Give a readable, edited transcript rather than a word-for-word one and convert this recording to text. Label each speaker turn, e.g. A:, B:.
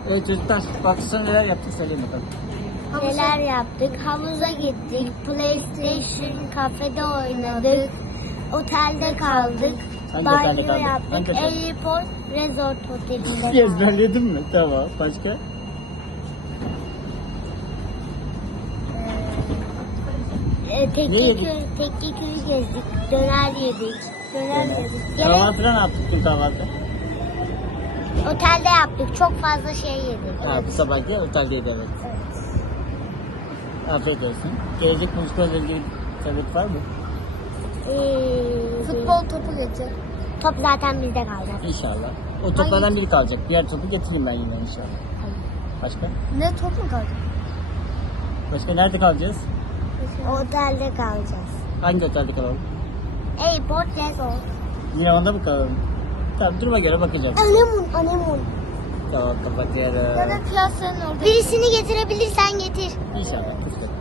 A: Evet çocuklar, baksana neler yaptık, söyleyin bakalım.
B: Neler yaptık? Havuza gittik, PlayStation kafede oynadık, otelde kaldık,
A: Hangi otelde
B: banyo
A: kaldın?
B: yaptık,
A: Hangi otelde?
B: Airport Resort otelinde kaldık.
A: Ezberledin mi? Tamam. Başka? Ne yedik?
B: Tekkeköy'ü gezdik, döner yedik.
A: Kahvaltıda ne yaptık dün kahvaltı?
B: Otelde yaptık, çok fazla şey yedik.
A: Ha, bu sabahki oteldeydi evet. Afiyet olsun. Gelecek konuşmalarla ilgili sebep var mı?
B: Futbol topu getir. Top zaten bizde kalacak.
A: İnşallah. O toplardan biri kalacak. Diğer topu getireyim ben yine inşallah. Başka?
B: Ne top mu kalacak?
A: Başka nerede kalacağız?
B: Otelde kalacağız.
A: Hangi otelde kalalım?
B: Airport Resort.
A: Yine onda mı kalalım? Tamam, duruma göre bakacağım.
B: Anemun.
A: Tamam, kapatıyorum.
B: Birisini getirebilirsen getir.
A: İnşallah.